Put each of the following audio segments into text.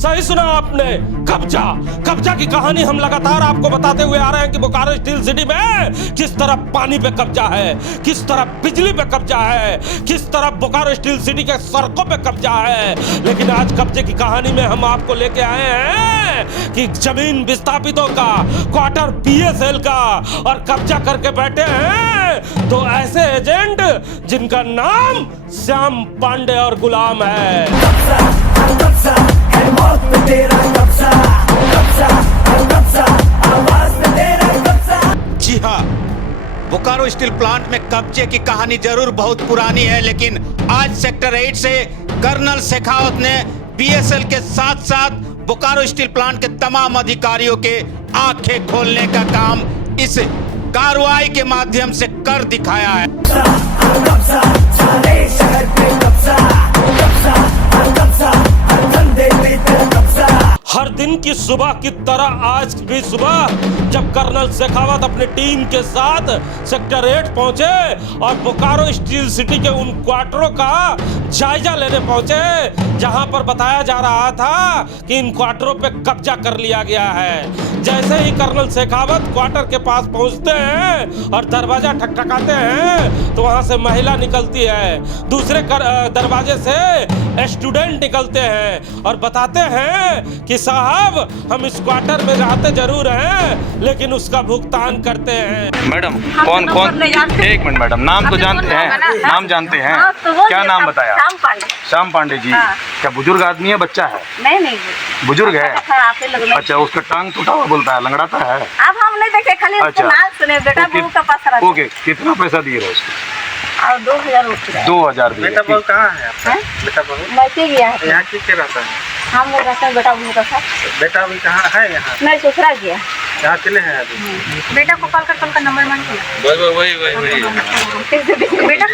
सही सुना आपने, कब्जा। कब्जा की कहानी हम लगातार आपको बताते हुए आ रहे हैं कि बोकारो स्टील सिटी में किस तरह पानी पे कब्जा है, किस तरह बिजली पे कब्जा है, किस तरह बोकारो स्टील सिटी के सड़कों पे कब्जा है। लेकिन आज कब्जे की कहानी में हम आपको लेके आए हैं कि जमीन विस्थापितों का, क्वार्टर बीएसएल का, और कब्जा करके बैठे हैं तो ऐसे एजेंट जिनका नाम श्याम पांडे और गुलाम है। कब्जा है मौत पे तेरा कब्जा, कब्जा आवाज पे तेरा कब्जा। जी हाँ, बोकारो स्टील प्लांट में कब्जे की कहानी जरूर बहुत पुरानी है, लेकिन आज सेक्टर 8 से कर्नल शेखावत ने बीएसएल के साथ साथ बोकारो स्टील प्लांट के तमाम अधिकारियों के आंखें खोलने का काम इस कार्रवाई के माध्यम से कर दिखाया है। कब्जा सारे शहर पे कब्जा, हर धंधे पे तेरा कब्जा। हर दिन की सुबह की तरह आज भी सुबह जब कर्नल शेखावत अपनी टीम के साथ सेक्टर 8 पहुंचे और बोकारो स्टील सिटी के उन क्वार्टरों का जायजा लेने पहुंचे जहां पर बताया जा रहा था कि इन क्वार्टरों पे कब्जा कर लिया गया है। जैसे ही कर्नल शेखावत क्वार्टर के पास पहुंचते हैं और दरवाजा ठकठकाते हैं तो वहां से महिला निकलती है, दूसरे दरवाजे से स्टूडेंट निकलते हैं और बताते हैं कि साहब हम इस क्वार्टर में रहते जरूर हैं लेकिन उसका भुगतान करते हैं। मैडम कौन कौन, एक मिनट मैडम, नाम तो जानते हैं, नाम जानते हैं, क्या नाम बताया? श्याम पांडे जी। क्या बुजुर्ग आदमी है, बच्चा है? नहीं बुजुर्ग है। अच्छा, उसका टांग टूटा हुआ बोलता है, लंगड़ाता है। अब हम नहीं देखे, खाली उसका नाम सुने, बेटा बहू का पास रहा। ओके, कितना पैसा दिए रहे उसको? 2000 बेटा बहू कहाँ है आपका? बेटा बहू बैठे गया है। यहाँ किसके रहता है? हम लोग रहते हैं बेटा बहू का साथ। बेटा अभी कहाँ है? यहाँ नहीं, ससुरा गया। यहाँ चले हैं अभी? बेटा को कॉल कर, उनका नंबर मांग वही बेटा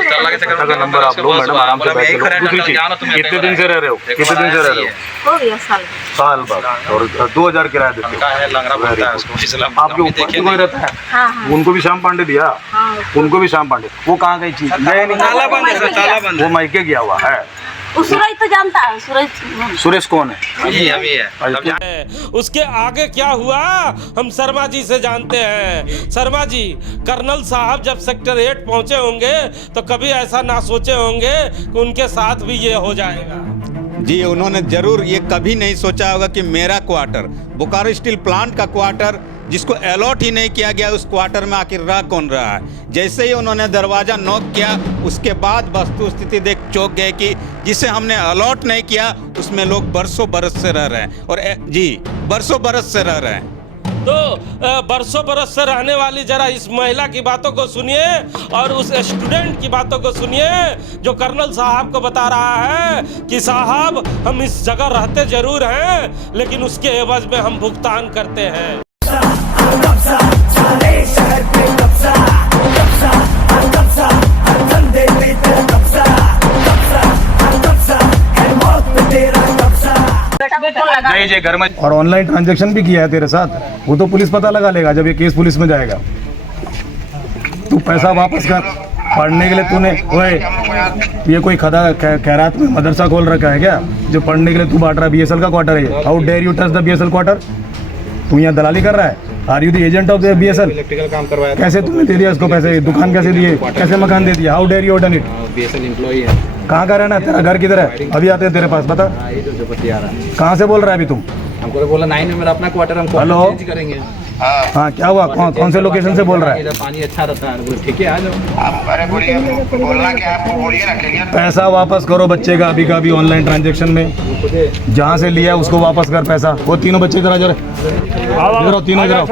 को नंबर आप लो मैडम, आराम से बैठ लो। कितने दिन से रह रहे हो? कितने दिन से रह रहे हो? हो गया साल बाद। और 2000 किराया देते हो? आपके ऊपर कोई रहता है? हाँ। उनको भी श्याम पांडे दिया? उनको भी श्याम पांडे। वो कहाँ गई चीज? ताला बंद। वो मायके गया हुआ है। सूरज तो जानता है। सुरेश कौन है? अभी है। उसके आगे क्या हुआ हम शर्मा जी से जानते हैं। शर्मा जी, कर्नल साहब जब सेक्टर 8 पहुंचे होंगे तो कभी ऐसा ना सोचे होंगे कि उनके साथ भी ये हो जाएगा। जी, उन्होंने जरूर ये कभी नहीं सोचा होगा कि मेरा क्वार्टर, बोकारो स्टील प्लांट का क्वार्टर जिसको अलॉट ही नहीं किया गया, उस क्वार्टर में आखिर रह कौन रहा है। जैसे ही उन्होंने दरवाज़ा नॉक किया उसके बाद वस्तु स्थिति देख चौंक गए कि जिसे हमने अलॉट नहीं किया उसमें लोग बरसों बरस से रह रहे हैं। और जी, बरसों बरस से रह रहे हैं। तो बरसों बरस से रहने वाली जरा इस महिला की बातों को सुनिए और उस स्टूडेंट की बातों को सुनिए जो कर्नल साहब को बता रहा है कि साहब हम इस जगह रहते जरूर हैं लेकिन उसके एवज में हम भुगतान करते हैं। कब्जा सारे शहर पे कब्जा, हर धंधे पे तेरा कब्जा, है मौत पे तेरा कब्जा। नहीं, घर में और ऑनलाइन ट्रांजैक्शन भी किया है तेरे साथ, वो तो पुलिस पता लगा लेगा जब ये केस पुलिस में जाएगा। तू पैसा वापस कर। पढ़ने के लिए तूने ये कोई खैरात में मदरसा खोल रखा है क्या जो पढ़ने के लिए तू बांट रहा है? बीएसएल का क्वार्टर है। How dare you touch the BSL quarter? तू यहाँ दलाली कर रहा है? Are you the agent of the BSL? Electrical काम करवाया। कैसे तुमने दे दिया इसको पैसे? दुकान कैसे दिए? कैसे मकान दे दिया? How dare you done it? BSL employee है। कहाँ का रहना है? तेरा घर किधर है? अभी आते हैं तेरे पास, बता। ये जो जबरदस्ती आ रहा है। कहाँ से बोल रहा है अभी तुम? हमको तो बोला 9 में मेरा अपना क्वार्टर, हम हेलो? चेंज करेंगे। हाँ, क्या हुआ? कौन से लोकेशन से बोल रहा है? इधर पानी अच्छा रहता है। बोले ठीक है, आ जाओ। पैसा वापस करो बच्चे का अभी का अभी ऑनलाइन ट्रांजैक्शन में जहाँ से लिया उसको वापस कर पैसा। वो तीनों बच्चे इधर आओ, तीनों इधर आओ।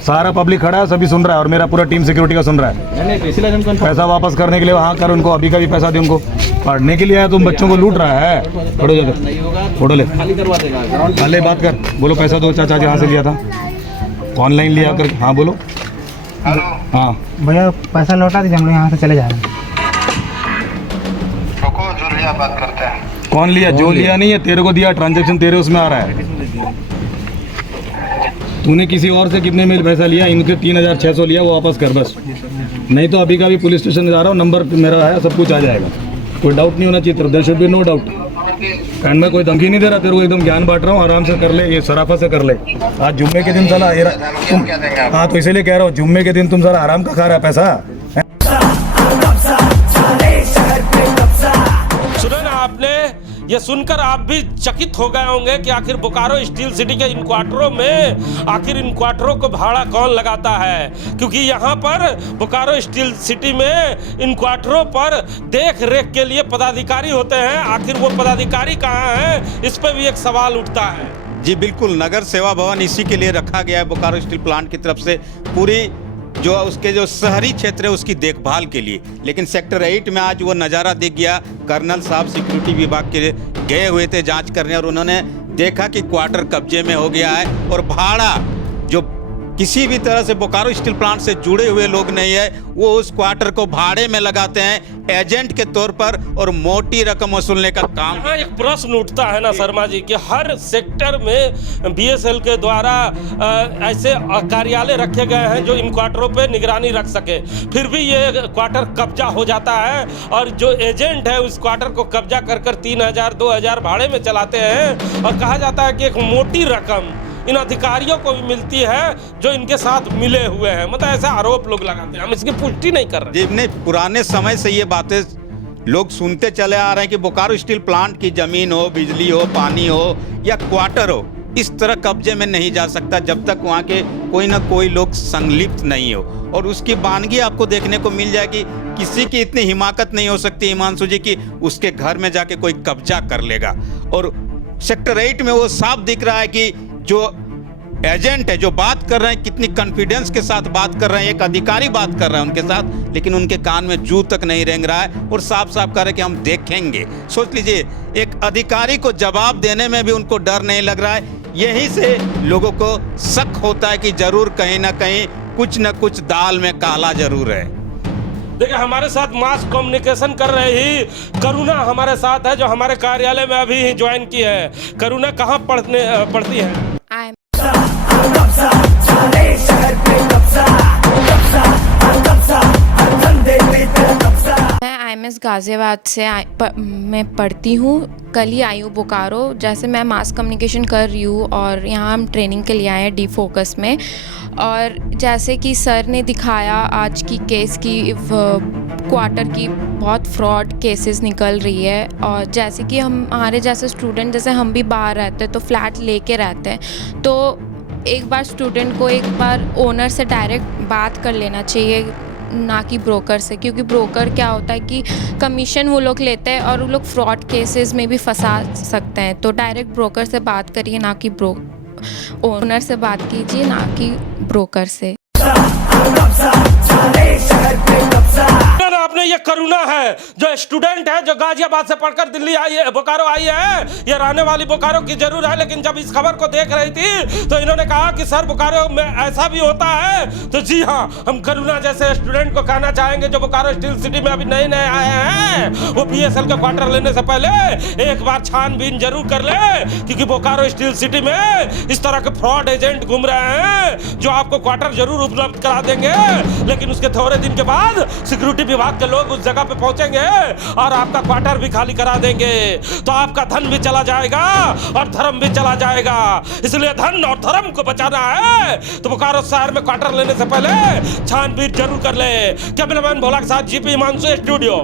सारा पब्लिक खड़ा है, सभी सुन रहा है और मेरा पूरा टीम सिक्योरिटी का सुन रहा है। पैसा वापस करने के लिए वहाँ कर, उनको अभी का भी पैसा दे। उनको पढ़ने के लिए आया, तुम बच्चों को लूट रहा है। फोटो जगह फोटो ले, खाली करवा देगा। पहले बात कर, बोलो पैसा दो चाचा जहाँ से लिया था ऑनलाइन लिया कर। हाँ बोलो। हाँ भैया पैसा लौटा दीजिए, हम लोग यहाँ से चले जा रहे हैं। जो लिया बात करते हैं। कौन लिया? जो लिया नहीं है, तेरे को दिया, ट्रांजैक्शन तेरे उसमें आ रहा है। तूने किसी और से कितने में पैसा लिया? इनके 3600 लिया, वो वापस कर बस। नहीं तो अभी का भी पुलिस स्टेशन जा रहा हूँ, नंबर मेरा है, सब कुछ आ जाएगा। कोई डाउट नहीं होना चाहिए, there should be no doubt. And मैं कोई धमकी नहीं दे रहा तेरे को, एकदम ज्ञान बांट रहा हूँ, आराम से कर ले, ये सराफा से कर ले। आज जुम्मे के दिन साला तुम, हाँ तो इसीलिए कह रहा हूँ, जुम्मे के दिन तुम सारा आराम का खा रहा है पैसा। कब्जा सारे शहर पे कब्जा। सुना ना आपने, ये सुनकर आप भी चकित हो गए होंगे कि आखिर बोकारो स्टील सिटी के इन क्वार्टरों में आखिर इन क्वार्टरों को भाड़ा कौन लगाता है, क्योंकि यहाँ पर बोकारो स्टील सिटी में इन क्वार्टरों पर देख रेख के लिए पदाधिकारी होते हैं। आखिर वो पदाधिकारी कहाँ हैं, इस पर भी एक सवाल उठता है। जी बिल्कुल, नगर सेवा भवन इसी के लिए रखा गया है बोकारो स्टील प्लांट की तरफ से, पूरी जो उसके जो शहरी क्षेत्र है उसकी देखभाल के लिए। लेकिन सेक्टर 8 में आज वो नज़ारा दिख गया। कर्नल साहब सिक्योरिटी विभाग के गए हुए थे जांच करने, और उन्होंने देखा कि क्वार्टर कब्जे में हो गया है और भाड़ा जो किसी भी तरह से बोकारो स्टील प्लांट से जुड़े हुए लोग नहीं है, वो उस क्वार्टर को भाड़े में लगाते हैं एजेंट के तौर पर और मोटी रकम वसूलने का काम। यहाँ एक प्रश्न उठता है ना शर्मा जी कि हर सेक्टर में बीएसएल के द्वारा ऐसे कार्यालय रखे गए हैं जो इन क्वार्टरों पे निगरानी रख सके, फिर भी ये क्वार्टर कब्जा हो जाता है और जो एजेंट है उस क्वार्टर को कब्जा कर 3,000 2,000 भाड़े में चलाते हैं, और कहा जाता है कि एक मोटी रकम इन अधिकारियों को भी मिलती है जो इनके साथ मिले हुए हैं। मतलब ऐसा आरोप लोग लगाते हैं, हम इसकी पुष्टि नहीं कर रहे। जी, पुराने समय से ये बातें लोग सुनते चले आ रहे हैं कि बोकारो स्टील प्लांट की जमीन हो, बिजली हो, पानी हो या क्वार्टर हो, इस तरह कब्जे में नहीं जा सकता जब तक वहाँ के कोई ना कोई लोग संलिप्त नहीं हो। और उसकी वानगी आपको देखने को मिल जाएगी। किसी की इतनी हिमाकत नहीं हो सकती हिमांशु जी की उसके घर में जाके कोई कब्जा कर लेगा। और सेक्टर 8 में वो साफ दिख रहा है कि जो एजेंट है जो बात कर रहे हैं, कितनी कॉन्फिडेंस के साथ बात कर रहे हैं, एक अधिकारी बात कर रहे हैं उनके साथ, लेकिन उनके कान में जू तक नहीं रेंग रहा है और साफ साफ कह रहे हैं कि हम देखेंगे। सोच लीजिए, एक अधिकारी को जवाब देने में भी उनको डर नहीं लग रहा है। यहीं से लोगों को शक होता है कि जरूर कहीं ना कहीं कुछ न कुछ दाल में काला जरूर है। देखिए, हमारे साथ मास कम्युनिकेशन कर रही करुणा हमारे साथ है, जो हमारे कार्यालय में अभी ज्वाइन की है। करुणा कहाँ पढ़ती है? कब्जा सारे शहर पे कब्जा। कब्जा कब्जा हर धंधे पे तेरा कब्जा। मैं IMS गाजियाबाद से मैं पढ़ती हूँ। कल ही आई हूँ बोकारो। जैसे मैं मास कम्युनिकेशन कर रही हूँ और यहाँ हम ट्रेनिंग के लिए आए हैं D-Focus में। और जैसे कि सर ने दिखाया आज की केस की क्वार्टर की बहुत फ्रॉड केसेस निकल रही है। और जैसे कि हमारे जैसे स्टूडेंट, जैसे हम भी बाहर रहते हैं तो फ्लैट लेके रहते हैं, तो एक बार स्टूडेंट को एक बार ओनर से डायरेक्ट बात कर लेना चाहिए, ना कि ब्रोकर से। क्योंकि ब्रोकर क्या होता है कि कमीशन वो लोग लेते हैं और वो लोग फ्रॉड केसेस में भी फंसा सकते हैं। तो डायरेक्ट ब्रोकर से बात करिए, ना कि ओनर से बात कीजिए, ना कि ब्रोकर से। आपने ये करुणा है जो स्टूडेंट है, जो गाजियाबाद से पढ़कर दिल्ली आई है, बोकारो आई है। ये रहने वाली बोकारो की जरूर है, लेकिन जब इस खबर को देख रही थी तो इन्होंने कहा कि सर बोकारो में ऐसा भी होता है। तो जी हाँ, हम करुणा जैसे स्टूडेंट को कहना चाहेंगे जो बोकारो स्टील सिटी में अभी नए नए आए हैं, वो BSL का क्वार्टर लेने से पहले एक बार छानबीन जरूर कर ले, क्योंकि बोकारो स्टील सिटी में इस तरह के फ्रॉड एजेंट घूम रहे हैं जो आपको क्वार्टर जरूर उपलब्ध करा देंगे, लेकिन उसके थोड़े दिन के बाद सिक्योरिटी विभाग के लोग उस जगह पे पहुंचेंगे और आपका क्वार्टर भी खाली करा देंगे। तो आपका धन भी चला जाएगा और धर्म भी चला जाएगा। इसलिए धन और धर्म को बचाना है तो बोकारो शहर में क्वार्टर लेने से पहले छानबीन जरूर कर ले। कैमरामैन भोला के साथ GP हिमांशु, स्टूडियो।